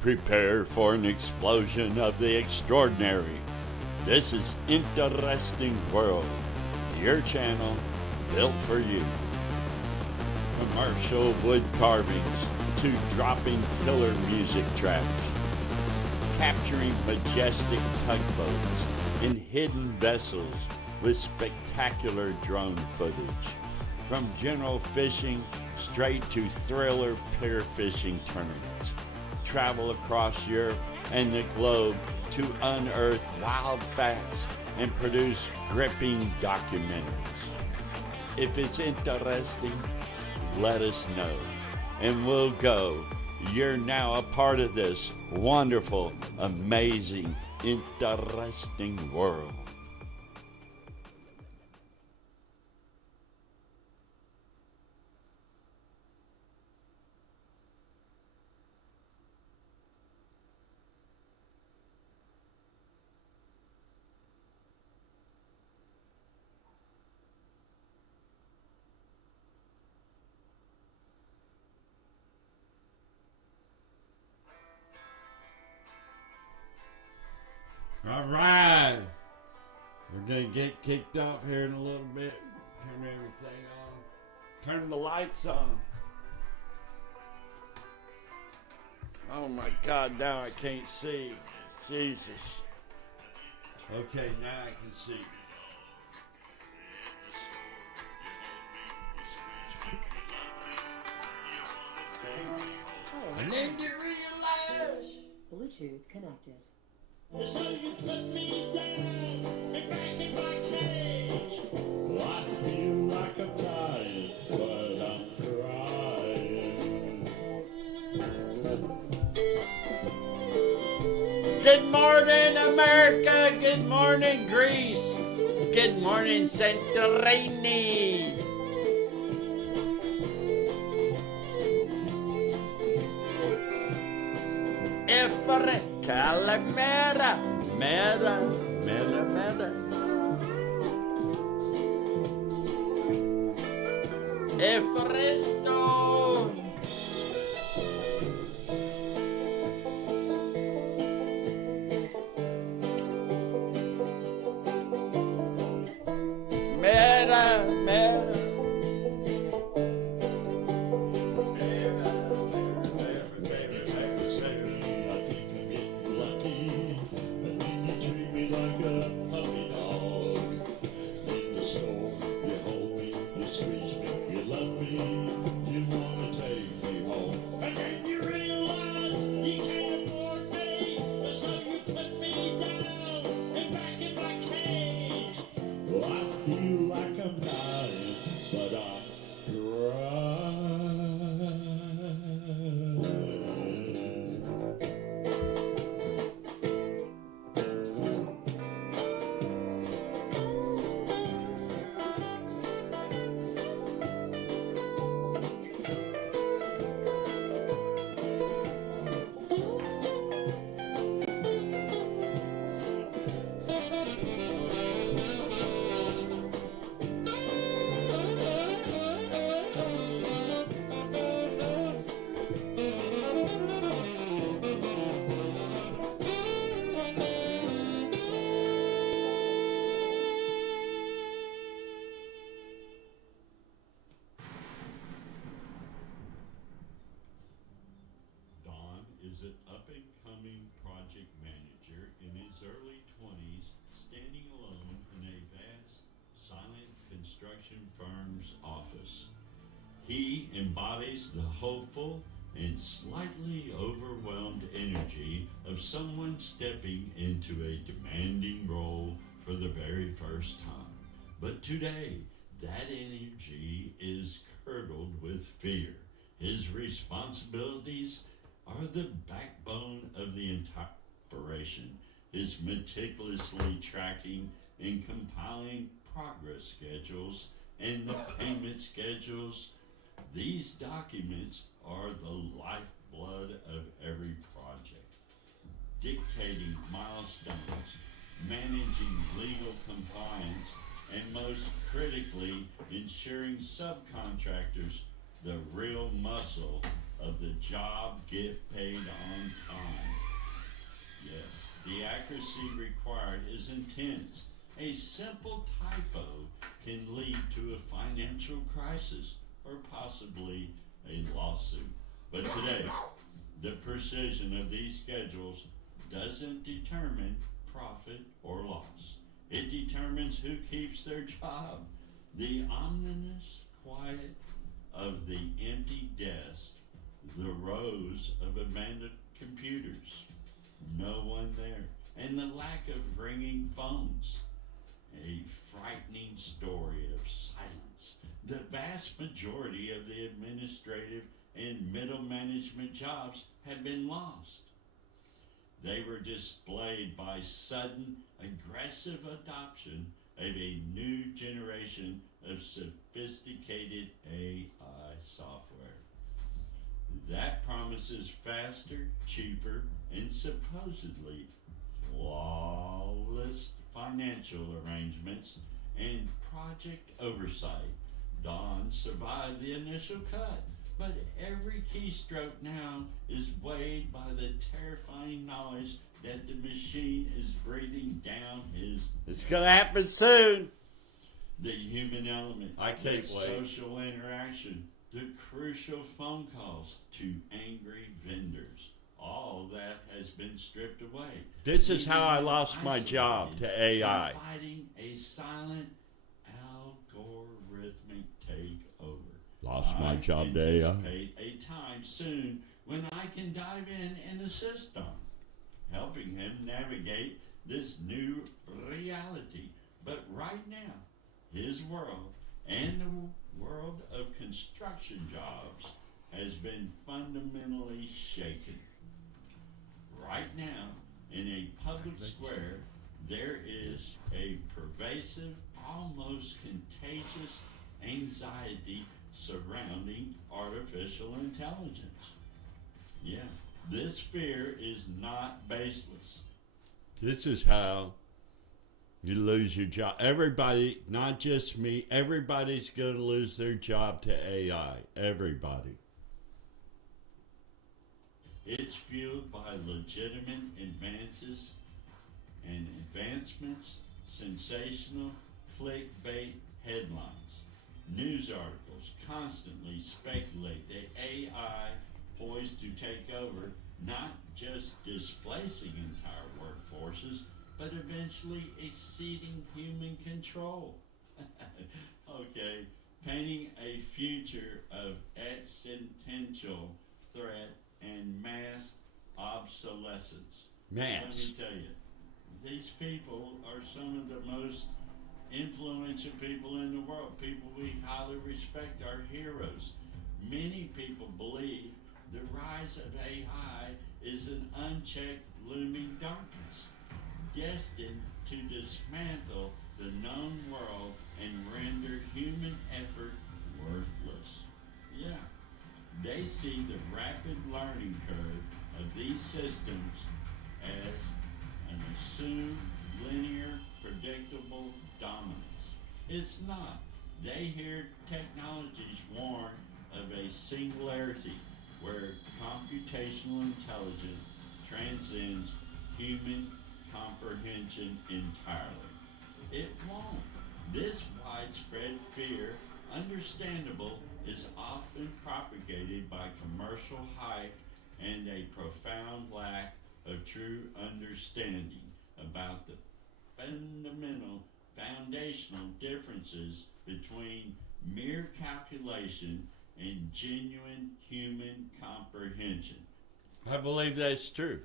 Prepare for an explosion of the extraordinary. This is Interesting World, your channel built for you. Commercial wood carvings to dropping killer music tracks, capturing majestic tugboats in hidden vessels with spectacular drone footage, from general fishing straight to thriller pier fishing tournaments. Travel across Europe and the globe to unearth wild facts and produce gripping documentaries. If it's interesting, let us know, and we'll go. You're now a part of this wonderful, amazing, interesting world. All right, we're gonna get kicked off here in a little bit. Turn everything on. Turn the lights on. Oh my God, now I can't see. Jesus. Okay, now I can see. And then you realize. Bluetooth connected. So you put me down and back in my cage. I feel like I'm dying, but I'm crying. Good morning, America. Good morning, Greece. Good morning, Santorini. Efre Calamera, mera, mera, mera. Efresto. Mera, mera. Is an up-and-coming project manager in his early 20s, standing alone in a vast, silent construction firm's office. He embodies the hopeful and slightly overwhelmed energy of someone stepping into a demanding role for the very first time. But today, that energy is curdled with fear. His responsibilities are the backbone of the entire operation. His meticulously tracking and compiling progress schedules and the payment schedules. These documents are the lifeblood of every project, dictating milestones, managing legal compliance, and most critically, ensuring subcontractors, the real muscle of the job, get paid on time. The accuracy required is intense. A simple typo can lead to a financial crisis or possibly a lawsuit. But today, the precision of these schedules doesn't determine profit or loss. It determines who keeps their job. The ominous quiet of the empty desk, the rows of abandoned computers, no one there, and the lack of ringing phones. A frightening story of silence. The vast majority of the administrative and middle management jobs have been lost. They were displayed by sudden, aggressive adoption of a new generation of sophisticated AI software that promises faster, cheaper, and supposedly flawless financial arrangements and project oversight. Don survived the initial cut, but every keystroke now is weighed by the terrifying knowledge that the machine is breathing down his. It's gonna happen soon. The human element, I can't the wait. social interaction, the crucial phone calls to angry vendors. All that has been stripped away. This is how I lost my job to AI. Fighting a silent algorithmic takeover. Lost my job to I AI. anticipate a time soon when I can dive in and assist Don, helping him navigate this new reality. But right now, his world and the world of construction jobs has been fundamentally shaken. Right now, in a public square, there is a pervasive, almost contagious anxiety surrounding artificial intelligence. Yeah, this fear is not baseless. This is how you lose your job. Everybody, not just me, everybody's going to lose their job to AI. Everybody. It's fueled by legitimate advancements, sensational clickbait headlines. News articles constantly speculate that AI poised to take over, not just displacing entire workforces, but eventually exceeding human control. Okay, painting a future of existential threat and mass obsolescence. Let me tell you, these people are some of the most influential people in the world. People we highly respect, our heroes. Many people believe the rise of AI is an unchecked looming darkness, destined to dismantle the known world and render human effort worthless. Yeah. They see the rapid learning curve of these systems as an assumed linear, predictable dominance. It's not. They hear technologies warn of a singularity where computational intelligence transcends human comprehension entirely. It won't. This widespread fear, understandable, is often propagated by commercial hype and a profound lack of true understanding about the foundational differences between mere calculation and genuine human comprehension. I believe that's true.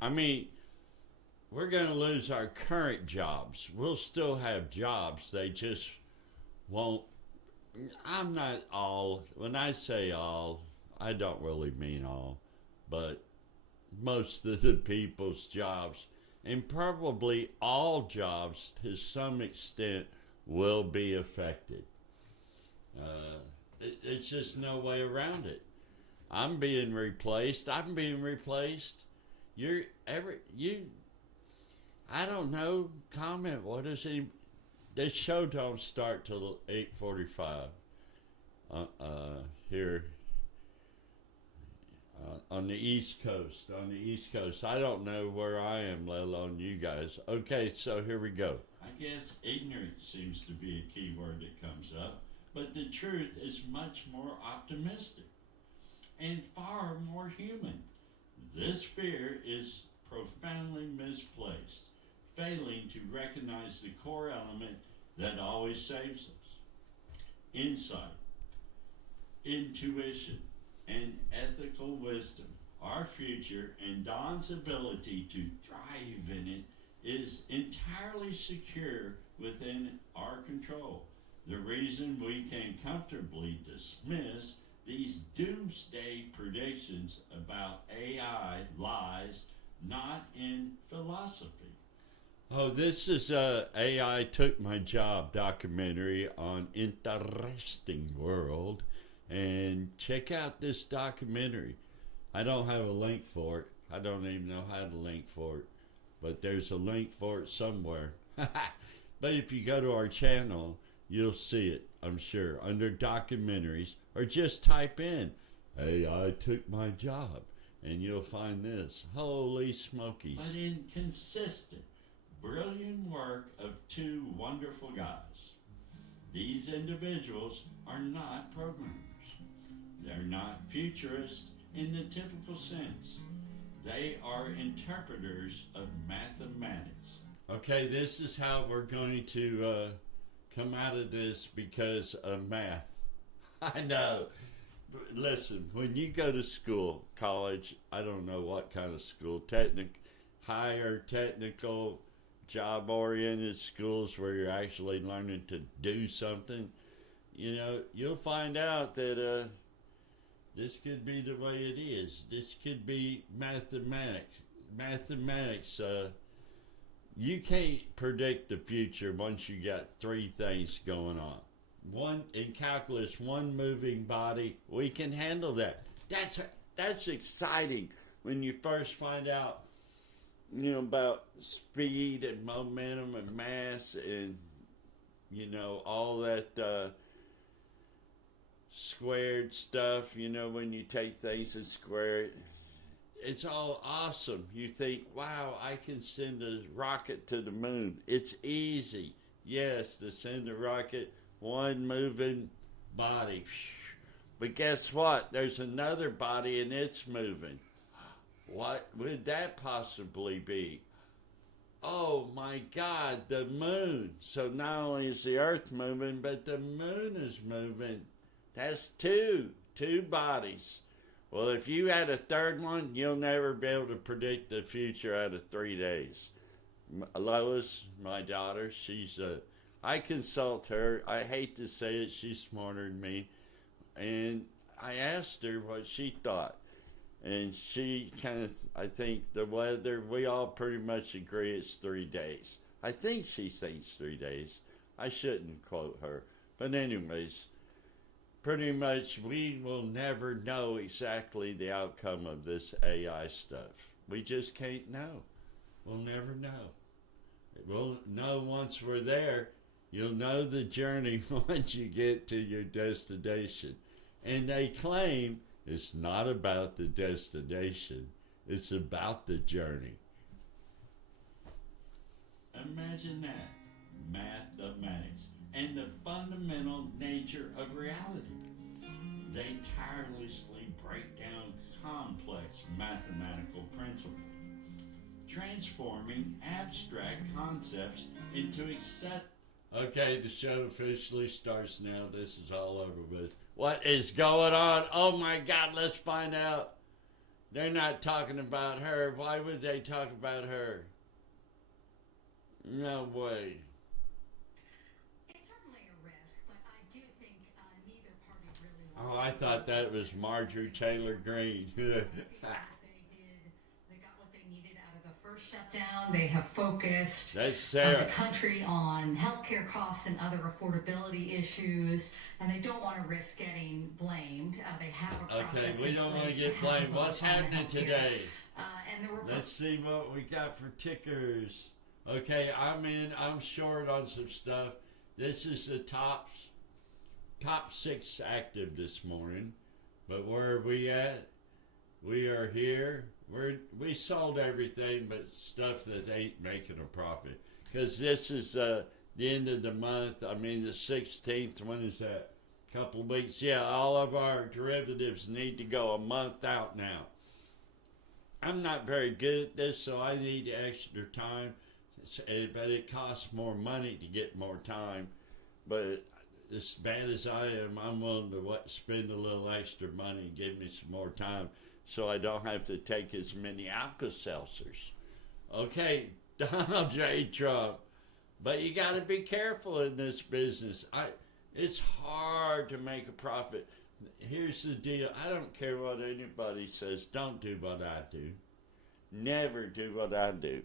I mean, we're going to lose our current jobs. We'll still have jobs. They just won't. I'm not all. When I say all, I don't really mean all. But most of the people's jobs, and probably all jobs to some extent, will be affected. It's just no way around it. I'm being replaced. I don't know. Comment. What is it? This show don't start till 8:45. Here. On the East Coast. On the East Coast. I don't know where I am, let alone you guys. Okay, so here we go. I guess ignorance seems to be a key word that comes up, but the truth is much more optimistic and far more human. This fear is profoundly misplaced, failing to recognize the core element that always saves us: insight, intuition, and ethical wisdom. Our future and Don's ability to thrive in it is entirely secure within our control. The reason we can comfortably dismiss these doomsday predictions about AI lies not in philosophy. Oh, this is a AI Took My Job documentary on Interesting World. And check out this documentary. I don't have a link for it. I don't even know how to link for it. But there's a link for it somewhere. But if you go to our channel, you'll see it, I'm sure, under documentaries. Or just type in, AI Took My Job. And you'll find this. Holy smokies. But in consistent, brilliant work of two wonderful guys. These individuals are not programmers. They're not futurists in the typical sense. They are interpreters of mathematics. Okay, this is how we're going to come out of this because of math. I know. But listen, when you go to school, college, I don't know what kind of school, higher technical, job-oriented schools where you're actually learning to do something, you know, you'll find out that this could be the way it is. This could be mathematics. Mathematics, you can't predict the future once you got three things going on. One, in calculus, one moving body, we can handle that. That's exciting when you first find out, you know, about speed and momentum and mass and, you know, all that squared stuff, you know, when you take things and square it. It's all awesome. You think, wow, I can send a rocket to the moon. It's easy. Yes, to send a rocket, one moving body. But guess what? There's another body and it's moving. What would that possibly be? Oh my God, the moon. So not only is the earth moving, but the moon is moving. That's two bodies. Well, if you had a third one, you'll never be able to predict the future out of 3 days. Lois, my daughter, I consult her. I hate to say it, she's smarter than me. And I asked her what she thought. And she kind of, I think the weather, we all pretty much agree it's 3 days. I think she thinks 3 days. I shouldn't quote her. But anyways, pretty much we will never know exactly the outcome of this AI stuff. We just can't know. We'll never know. We'll know once we're there. You'll know the journey once you get to your destination. And they claim it's not about the destination. It's about the journey. Imagine that. Mathematics and the fundamental nature of reality. They tirelessly break down complex mathematical principles, transforming abstract concepts into Okay, the show officially starts now. This is all over with. What is going on? Oh my God, let's find out. They're not talking about her. Why would they talk about her? No way. It's certainly a risk, but I do think neither party really wants. Oh, I thought that was Marjorie Taylor Greene. They got what they needed out of the first shutdown. They have focused That's the country on healthcare costs and other affordability issues, and they don't want to risk getting blamed. They have a process. Okay, we don't want to get blamed. What's happening today? And Let's see what we got for tickers. Okay, I'm short on some stuff. This is the top 6 active this morning. But where are we at? We are here. We sold everything but stuff that ain't making a profit. Because this is the end of the month. I mean, the 16th. When is that? Couple of weeks. Yeah, all of our derivatives need to go a month out now. I'm not very good at this, so I need extra time. But it costs more money to get more time. But as bad as I am, I'm willing to spend a little extra money and give me some more time so I don't have to take as many Alka-Seltzers. Okay, Donald J. Trump. But you got to be careful in this business. It's hard to make a profit. Here's the deal. I don't care what anybody says. Don't do what I do. Never do what I do.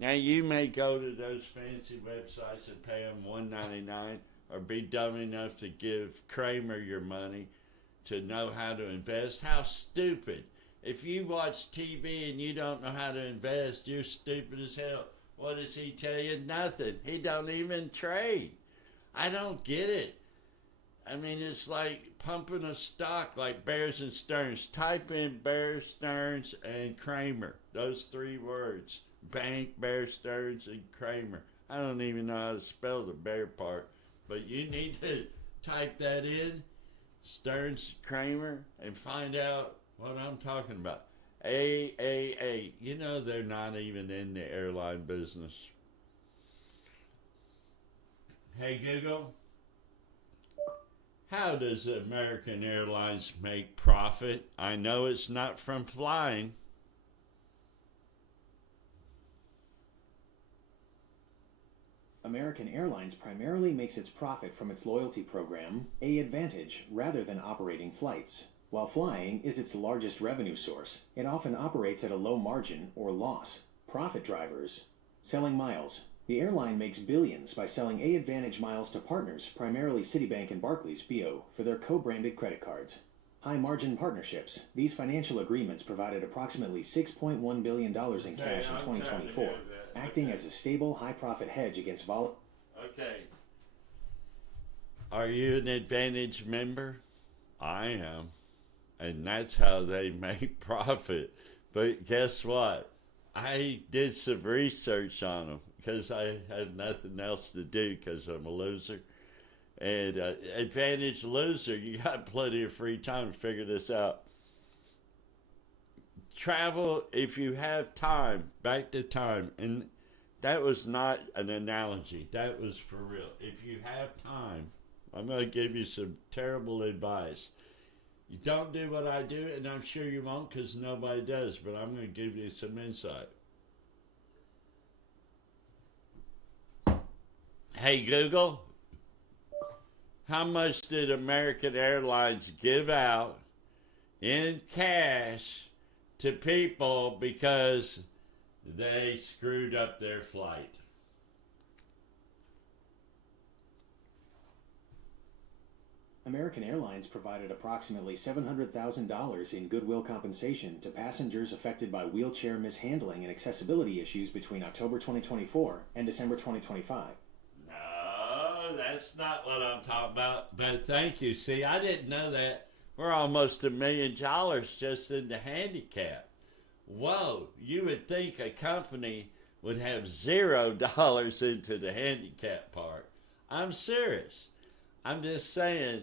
Now, you may go to those fancy websites and pay them $1.99 or be dumb enough to give Kramer your money to know how to invest. How stupid. If you watch TV and you don't know how to invest, you're stupid as hell. What does he tell you? Nothing. He don't even trade. I don't get it. I mean, it's like pumping a stock like Bears and Stearns. Type in Bears, Stearns, and Kramer. Those 3 words. Bank, Bear Stearns, and Kramer. I don't even know how to spell the bear part. But you need to type that in, Stearns, Kramer, and find out what I'm talking about. AAA. You know they're not even in the airline business. Hey Google, how does American Airlines make profit? I know it's not from flying. American Airlines primarily makes its profit from its loyalty program, AAdvantage, rather than operating flights. While flying is its largest revenue source, it often operates at a low margin or loss. Profit drivers. Selling miles. The airline makes billions by selling AAdvantage miles to partners, primarily Citibank and Barclays BO, for their co-branded credit cards. High-margin partnerships. These financial agreements provided approximately $6.1 billion in cash in 2024, acting as a stable, high-profit hedge against volatile... Okay. Are you an Advantage member? I am. And that's how they make profit. But guess what? I did some research on them because I had nothing else to do because I'm a loser. And Advantage loser, you got plenty of free time to figure this out. Travel if you have time, back to time. And that was not an analogy. That was for real. If you have time, I'm going to give you some terrible advice. You don't do what I do, and I'm sure you won't because nobody does, but I'm going to give you some insight. Hey, Google, how much did American Airlines give out in cash to people because they screwed up their flight? American Airlines provided approximately $700,000 in goodwill compensation to passengers affected by wheelchair mishandling and accessibility issues between October 2024 and December 2025. No, that's not what I'm talking about. But thank you. See, I didn't know that. We're almost $1 million just in the handicap. Whoa, you would think a company would have $0 into the handicap part. I'm serious. I'm just saying,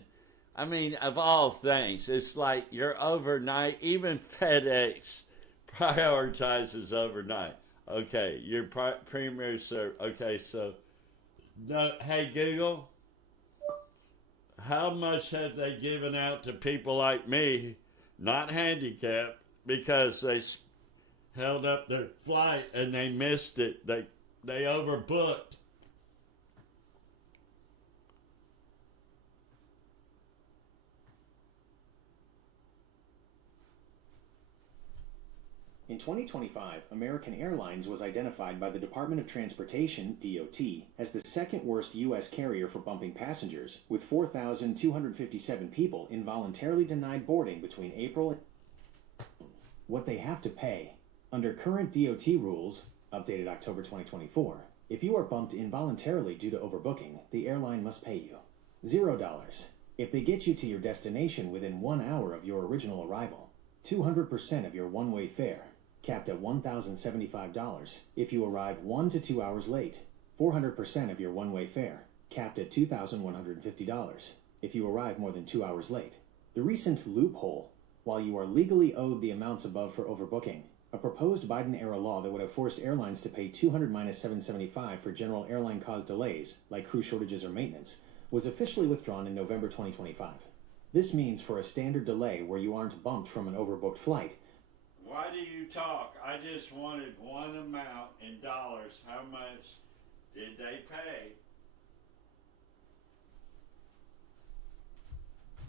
I mean, of all things, it's like your overnight, even FedEx prioritizes overnight. Okay, your premier service. Okay, so, no, hey, Google, how much have they given out to people like me, not handicapped, because they held up their flight and they missed it? They overbooked. In 2025, American Airlines was identified by the Department of Transportation, DOT, as the second worst U.S. carrier for bumping passengers, with 4,257 people involuntarily denied boarding between April and what they have to pay. Under current DOT rules, updated October 2024, if you are bumped involuntarily due to overbooking, the airline must pay you $0 if they get you to your destination within 1 hour of your original arrival, 200% of your one-way fare, capped at $1,075 if you arrive 1 to 2 hours late. 400% of your one-way fare, capped at $2,150 if you arrive more than 2 hours late. The recent loophole, while you are legally owed the amounts above for overbooking, a proposed Biden-era law that would have forced airlines to pay $200 minus $775 for general airline-caused delays, like crew shortages or maintenance, was officially withdrawn in November 2025. This means for a standard delay where you aren't bumped from an overbooked flight. Why do you talk? I just wanted one amount in dollars. How much did they pay?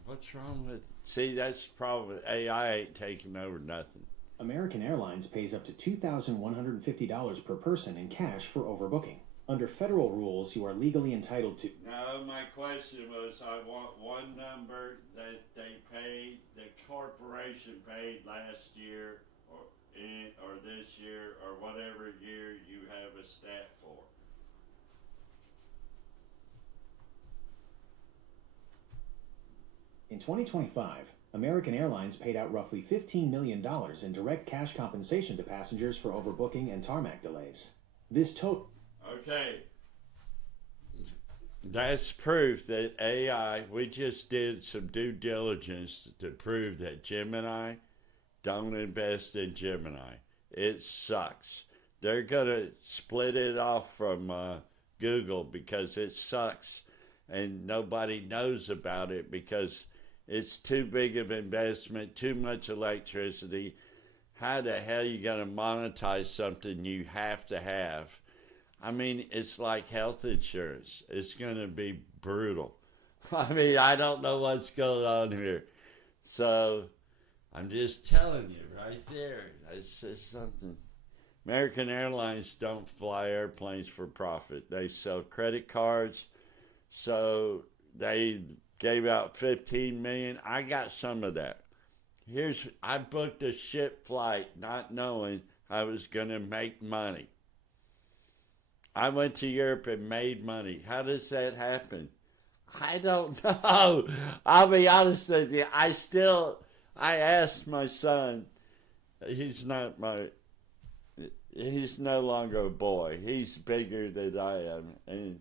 What's wrong with... See, that's the problem with AI ain't taking over nothing. American Airlines pays up to $2,150 per person in cash for overbooking. Under federal rules, you are legally entitled to... No, my question was, I want one number that they paid, the corporation paid last year, or this year, or whatever year you have a stat for. In 2025, American Airlines paid out roughly $15 million in direct cash compensation to passengers for overbooking and tarmac delays. This total... Okay. That's proof that AI, we just did some due diligence to prove that Gemini, don't invest in Gemini. It sucks. They're going to split it off from Google because it sucks and nobody knows about it because it's too big of investment, too much electricity. How the hell are you going to monetize something you have to have? I mean, it's like health insurance. It's going to be brutal. I mean, I don't know what's going on here. So, I'm just telling you right there. It's just something. American Airlines don't fly airplanes for profit. They sell credit cards. So, they gave out $15 million. I got some of that. I booked a ship flight not knowing I was going to make money. I went to Europe and made money. How does that happen? I don't know. I'll be honest with you. I asked my son, he's no longer a boy. He's bigger than I am.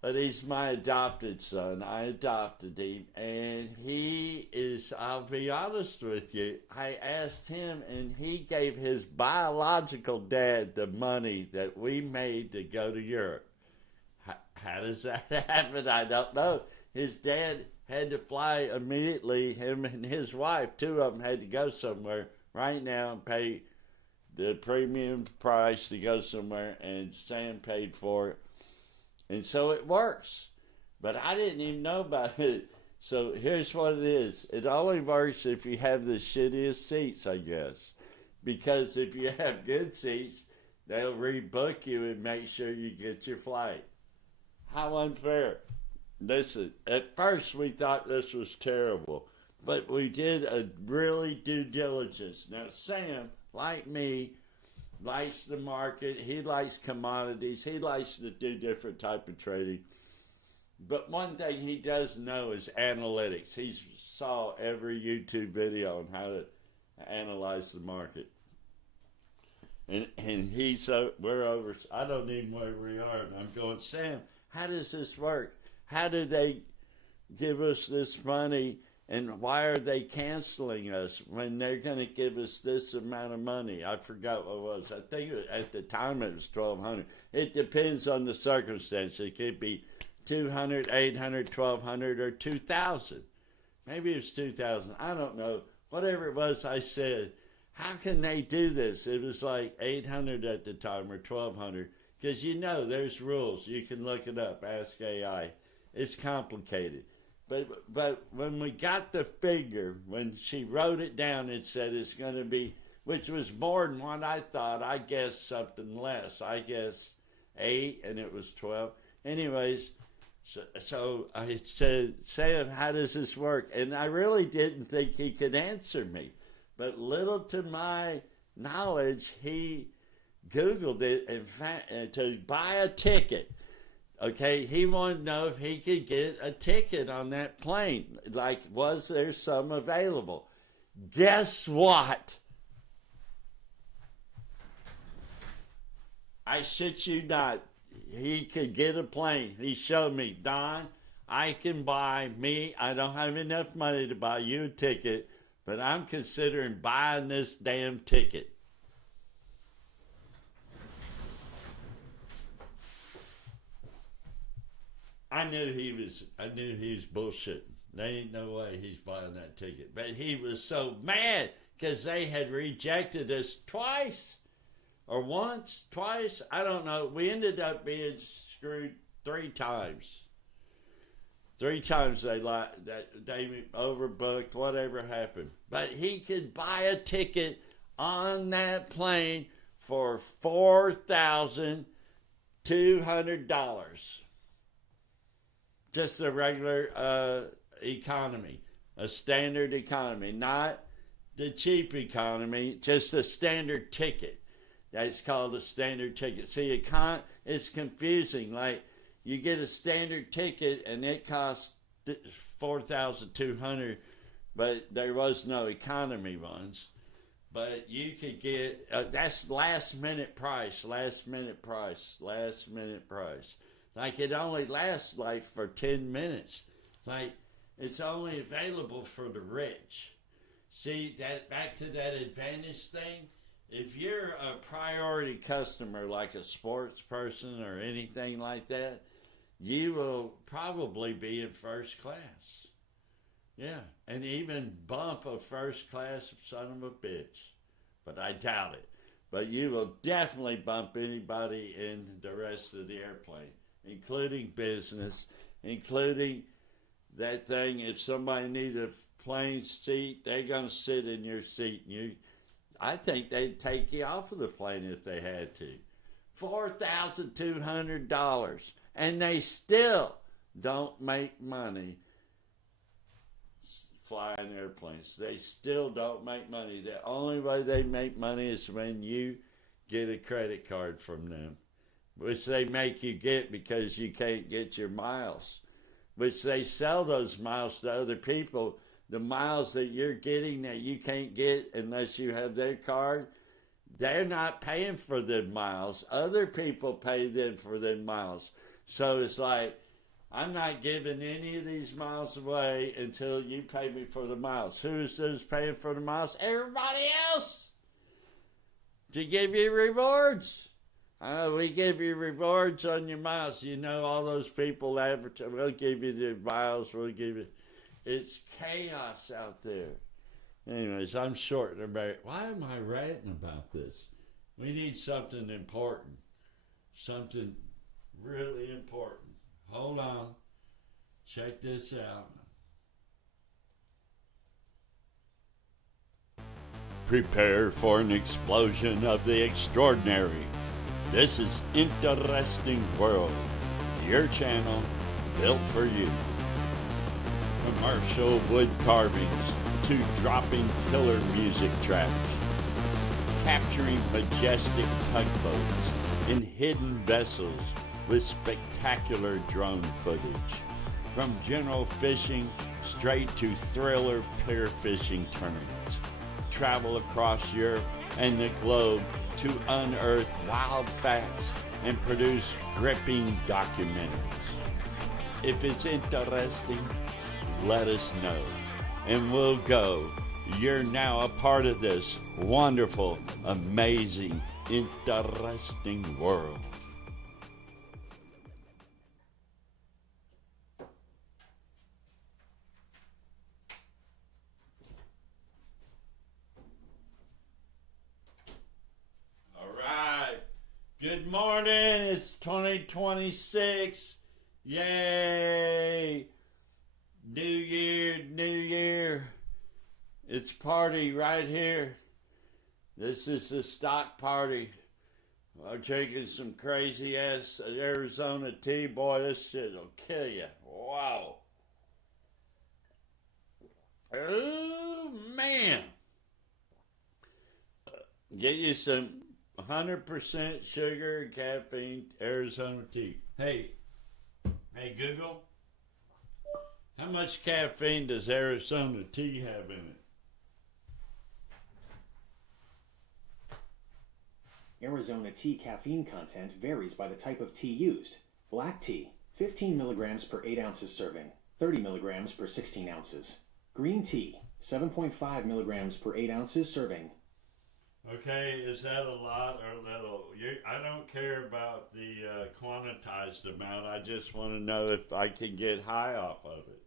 But he's my adopted son. I adopted him. And I'll be honest with you, I asked him and he gave his biological dad the money that we made to go to Europe. How does that happen? I don't know. His dad had to fly immediately. Him and his wife, two of them had to go somewhere right now and pay the premium price to go somewhere. And Sam paid for it. And so it works. But I didn't even know about it. So here's what it is. It only works if you have the shittiest seats, I guess. Because if you have good seats, they'll rebook you and make sure you get your flight. How unfair. Listen, at first we thought this was terrible. But we did a really due diligence. Now Sam, like me, likes the market. He likes commodities. He likes to do different type of trading. But one thing he does know is analytics. He saw every YouTube video on how to analyze the market. And we're over, I don't even know where we are. And I'm going, Sam, how does this work? How do they give us this money? And why are they canceling us when they're going to give us this amount of money? I forgot what it was. I think at the time it was $1,200. It depends on the circumstance. It could be $200, $800, $1,200, or $2,000. Maybe it was $2,000. I don't know. Whatever it was, I said, how can they do this? It was like $800 at the time or $1,200. Because there's rules. You can look it up. Ask AI. It's complicated. But when we got the figure, when she wrote it down, it said it's going to be, which was more than what I thought. I guessed something less. I guessed 8, and it was 12. Anyways, so I said, Sam, how does this work? And I really didn't think he could answer me. But little to my knowledge, he Googled it to buy a ticket. Okay, he wanted to know if he could get a ticket on that plane. Like, was there some available? Guess what? I shit you not. He could get a plane. He showed me, Don, I can buy me. I don't have enough money to buy you a ticket, but I'm considering buying this damn ticket. I knew he was bullshitting. There ain't no way he's buying that ticket. But he was so mad because they had rejected us twice or once, twice. I don't know. We ended up being screwed 3 times. 3 times they overbooked, whatever happened. But he could buy a ticket on that plane for $4,200. Just a regular economy, a standard economy, not the cheap economy, just a standard ticket. That's called a standard ticket. See, it's confusing. Like, you get a standard ticket and it costs $4,200, but there was no economy ones. But you could get that's last minute price. Like, it only lasts like for 10 minutes. Like, it's only available for the rich. See, that back to that advantage thing. If you're a priority customer, like a sports person or anything like that, you will probably be in first class. Yeah, and even bump a first class son of a bitch. But I doubt it. But you will definitely bump anybody in the rest of the airplane, including business, including that thing. If somebody needs a plane seat, they're going to sit in your seat. And I think they'd take you off of the plane if they had to. $4,200. And they still don't make money flying airplanes. They still don't make money. The only way they make money is when you get a credit card from them, which they make you get because you can't get your miles, which they sell those miles to other people. The miles that you're getting that you can't get unless you have their card, they're not paying for the miles. Other people pay them for their miles. So it's like, I'm not giving any of these miles away until you pay me for the miles. Who's paying for the miles? Everybody else. To give you rewards. We give you rewards on your miles. You know, all those people advertise, we'll give you the miles, we'll give you. It's chaos out there. Anyways, I'm short. Why am I ranting about this? We need something important. Something really important. Hold on. Check this out. Prepare for an explosion of the extraordinary. This is Interesting World, your channel built for you. Commercial wood carvings to dropping killer music tracks, capturing majestic tugboats in hidden vessels with spectacular drone footage, from general fishing straight to thriller pier fishing tournaments. Travel across Europe and the globe to unearth wild facts and produce gripping documentaries. If it's interesting, let us know, and we'll go. You're now a part of this wonderful, amazing, interesting world. All right. Good morning. It's 2026. Yay. New year. It's party right here. This is the stock party. I'm drinking some crazy ass Arizona tea. Boy, this shit will kill you. Wow. Oh, man. Get you some 100% sugar and caffeine Arizona tea. Hey, Google. How much caffeine does Arizona tea have in it? Arizona tea caffeine content varies by the type of tea used. Black tea, 15 milligrams per 8 ounces serving, 30 milligrams per 16 ounces. Green tea, 7.5 milligrams per 8 ounces serving. Okay, is that a lot or little? I don't care about the quantized amount. I just want to know if I can get high off of it.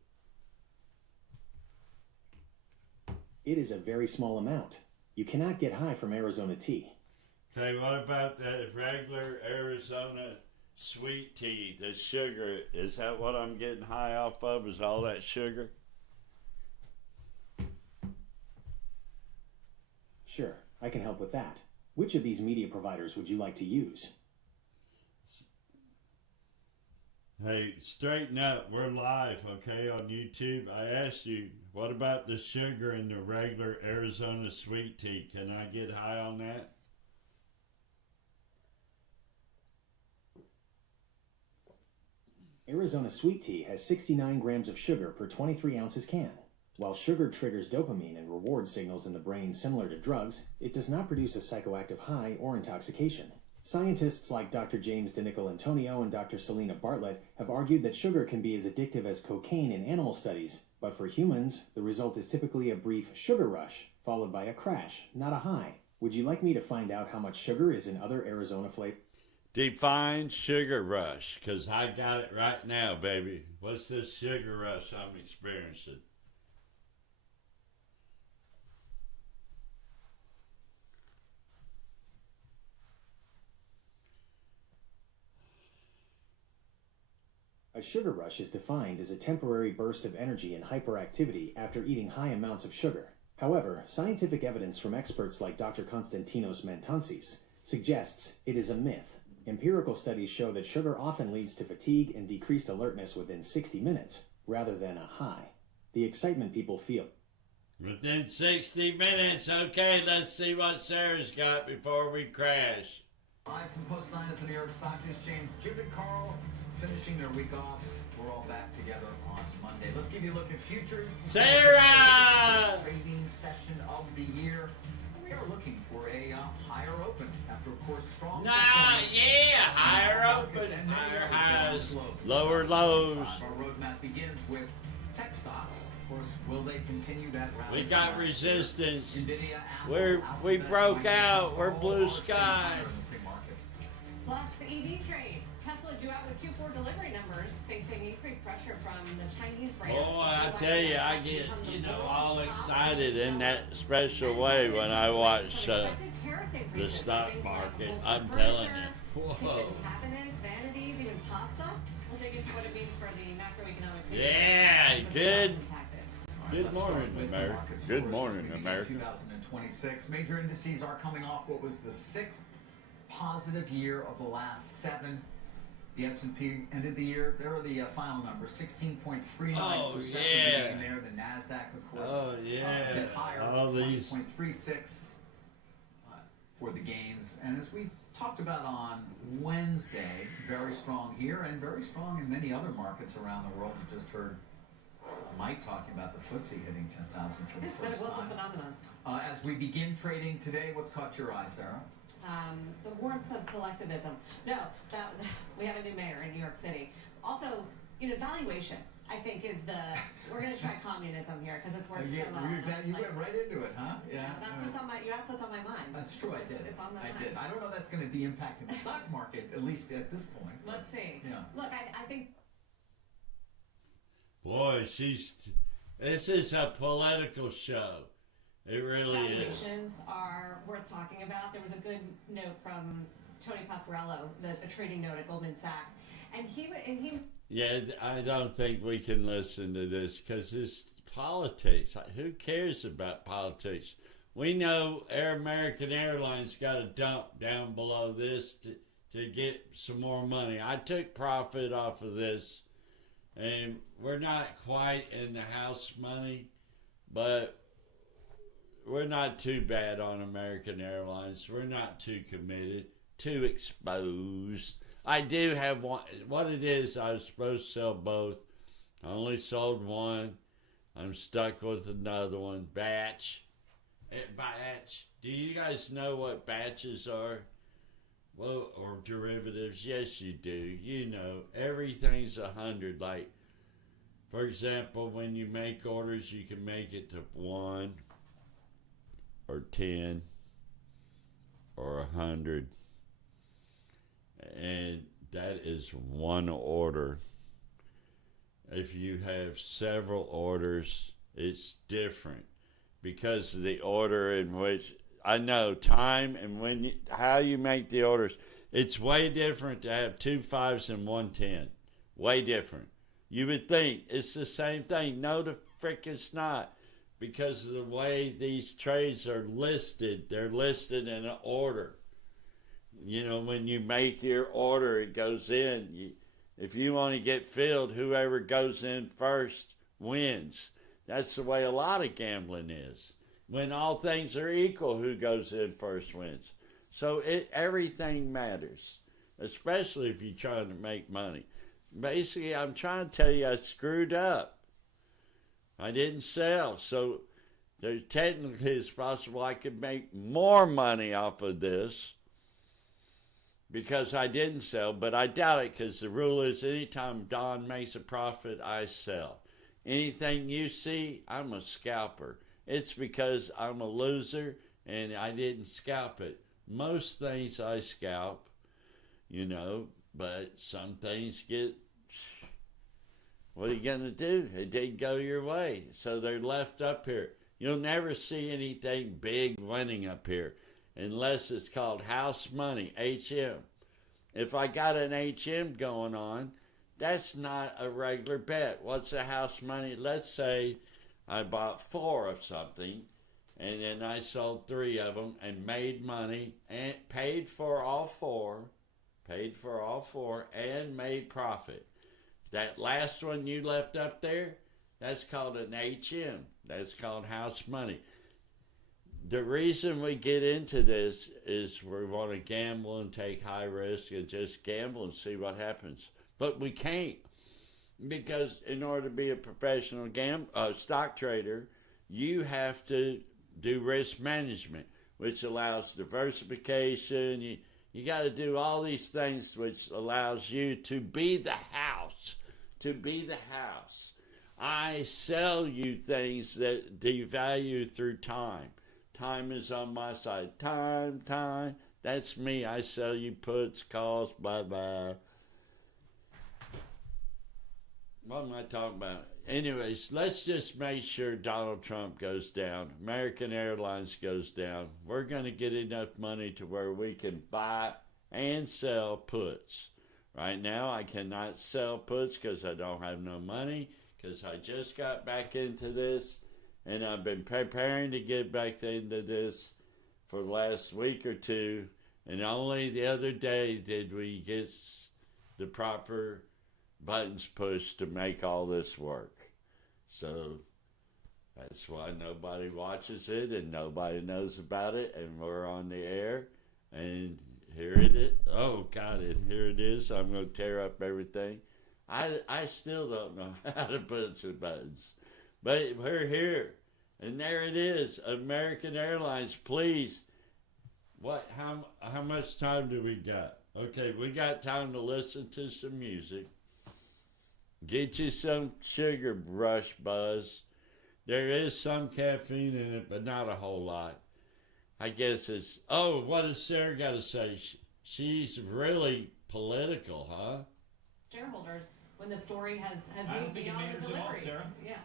It is a very small amount. You cannot get high from Arizona tea. Okay, what about the regular Arizona sweet tea, the sugar? Is that what I'm getting high off of? Is all that sugar? Sure, I can help with that. Which of these media providers would you like to use? Hey, straighten up. We're live, okay, on YouTube. I asked you, what about the sugar in the regular Arizona sweet tea? Can I get high on that? Arizona sweet tea has 69 grams of sugar per 23 ounces can. While sugar triggers dopamine and reward signals in the brain similar to drugs, it does not produce a psychoactive high or intoxication. Scientists like Dr. James DiNicolantonio and Dr. Selena Bartlett have argued that sugar can be as addictive as cocaine in animal studies, but for humans, the result is typically a brief sugar rush, followed by a crash, not a high. Would you like me to find out how much sugar is in other Arizona flavors? Define sugar rush, because I got it right now, baby. What's this sugar rush I'm experiencing? A sugar rush is defined as a temporary burst of energy and hyperactivity after eating high amounts of sugar. However, scientific evidence from experts like Dr. Konstantinos Mantansis suggests it is a myth. Empirical studies show that sugar often leads to fatigue and decreased alertness within 60 minutes, rather than a high. The excitement people feel. Within 60 minutes. Okay, let's see what Sarah's got before we crash. Live from Post 9 at the New York Stock Exchange, Jim and Carl finishing their week off. We're all back together on Monday. Let's give you a look at futures. Sarah! Trading session of the year. We are looking for a higher open after, of course, strong. Higher open, higher highs, lower lows. Our roadmap begins with tech stocks. Of course, will they continue that route? We got resistance. Nvidia, Apple, We Alphabet, broke Microsoft, out. We're all blue are sky. higher in the pre-market. Plus, the EV trade. Tesla due out with Q4 delivery numbers, facing increased pressure from the Chinese brands. Oh, I tell you, I get, all excited in that special way when I watch the stock market. I'm telling you. Whoa. Kitchen cabinets, vanities, even pasta. We'll dig into what it means for the macroeconomic. Yeah, good. Good Let's morning, start with the America. markets. Good Of course, morning, as we begin America. 2026. Major indices are coming off what was the sixth positive year of the last 7. The S&P ended the year, there are the final numbers, 16.39% was the gain there. The NASDAQ, of course, a bit higher, 20.36 for the gains. And as we talked about on Wednesday, very strong here and very strong in many other markets around the world. You just heard Mike talking about the FTSE hitting 10,000 for the It's been a first global time. phenomenon. As we begin trading today, what's caught your eye, Sarah? The warmth of collectivism. No, we have a new mayor in New York City. Also, valuation, I think, is we're going to try communism here because it's worked so well. You went right into it, huh? Yeah, that's what's on you asked what's on my mind. That's true, I did. It's on my mind. I did. I don't know that's going to be impacting the stock market, at least at this point. Let's see. Yeah. Look, I think. Boy, this is a political show. It really is. Valuations are worth talking about. There was a good note from Tony Pasquarello, a trading note at Goldman Sachs, and he. Yeah, I don't think we can listen to this because it's politics. Who cares about politics? We know American Airlines got a dump down below this to get some more money. I took profit off of this, and we're not quite in the house money, but we're not too bad on American Airlines. We're not too committed, too exposed. I do have one. What it is, I was supposed to sell both. I only sold one. I'm stuck with another one. Batch. Do you guys know what batches are? Well, or derivatives, yes, you do. You know, everything's 100. Like, for example, when you make orders, you can make it to 1 or 10 or 100. And that is one order. If you have several orders, it's different because of the order in which I know time and how you make the orders. It's way different to have 2 5s and 1 10. Way different. You would think it's the same thing. No, the frick it's not, because of the way these trades are listed. They're listed in an order. You know, when you make your order, it goes in. If you want to get filled, whoever goes in first wins. That's the way a lot of gambling is. When all things are equal, who goes in first wins. So everything matters, especially if you're trying to make money. Basically, I'm trying to tell you I screwed up. I didn't sell. So technically it's possible I could make more money off of this because I didn't sell, but I doubt it, because the rule is anytime Don makes a profit, I sell. Anything you see, I'm a scalper. It's because I'm a loser and I didn't scalp it. Most things I scalp, you know, but some things get, what are you going to do? It didn't go your way, so they're left up here. You'll never see anything big winning up here unless it's called house money, HM. If I got an HM going on, that's not a regular bet. What's a house money? Let's say I bought 4 of something, and then I sold 3 of them and made money and paid for all 4, and made profit. That last one you left up there, that's called an HM. That's called house money. The reason we get into this is we want to gamble and take high risk and just gamble and see what happens. But we can't, because in order to be a professional stock trader, you have to do risk management, which allows diversification. You got to do all these things, which allows you to be the house. To be the house. I sell you things that devalue through time. Time is on my side. Time. That's me. I sell you puts, calls, bye-bye. What am I talking about? Anyways, let's just make sure Donald Trump goes down. American Airlines goes down. We're going to get enough money to where we can buy and sell puts. Right now, I cannot sell puts because I don't have no money, because I just got back into this, and I've been preparing to get back into this for the last week or two, and only the other day did we get the proper buttons pushed to make all this work. So that's why nobody watches it and nobody knows about it, and we're on the air, and here it is. Oh, God, and here it is. I'm going to tear up everything. I still don't know how to put some buttons. But we're here. And there it is. American Airlines, please. How much time do we got? Okay, we got time to listen to some music. Get you some sugar rush buzz. There is some caffeine in it, but not a whole lot. I guess it's... Oh, what does Sarah got to say? She's really political, huh? Shareholders, when the story has I don't moved think it beyond matters the at all, deliveries. Sarah. Yeah.